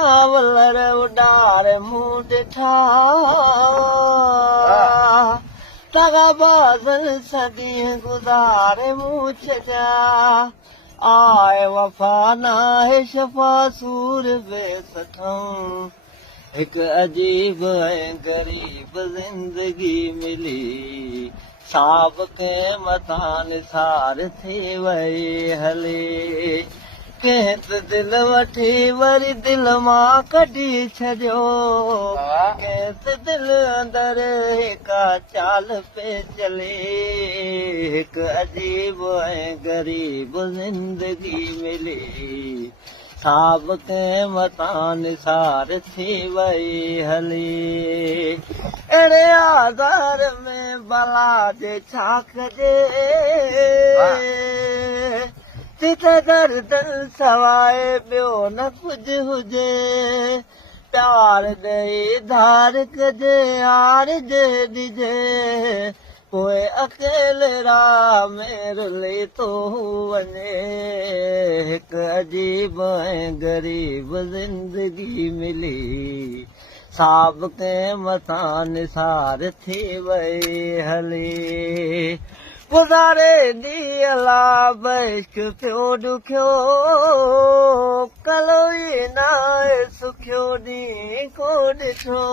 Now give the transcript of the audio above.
वलर उडार मुंह ॾिठा तगा बाज़ल सदी गुज़ारे मुंह छॾिया आए वफ़ा नाहे शफ़ा सूर बेसठऊं हिकु अजीब ऐं ग़रीब ज़िंदगी मिली साब कंहिं मथां निसार थी वई हले कंहिं त दिलि वठी वरी दिलि मां कढी छॾियो कंहिं त दिलि अंदरि हिका चाल पे चले हिकु अजीब ऐं ग़रीब ज़िंदगी मिली साब कंहिं मथां निसार थी वई हली अहिड़े आज़ार में बला जे छा कजे दर्द सवाइ ॿियो न कुझु हुजे प्यार ॾेई धार कजे हार जे ॾिजे पोइ अकेले राह में रुली थो वञे हिकु अजीब ऐं ग़रीब ज़िंदगी मिली साब कंहिं मथां निसार थी वई हली गुज़ारे ॾींहं लाभ इश्क पियो ॾुखियो कलो ई न सुखियो ॾींहुं को ॾिठो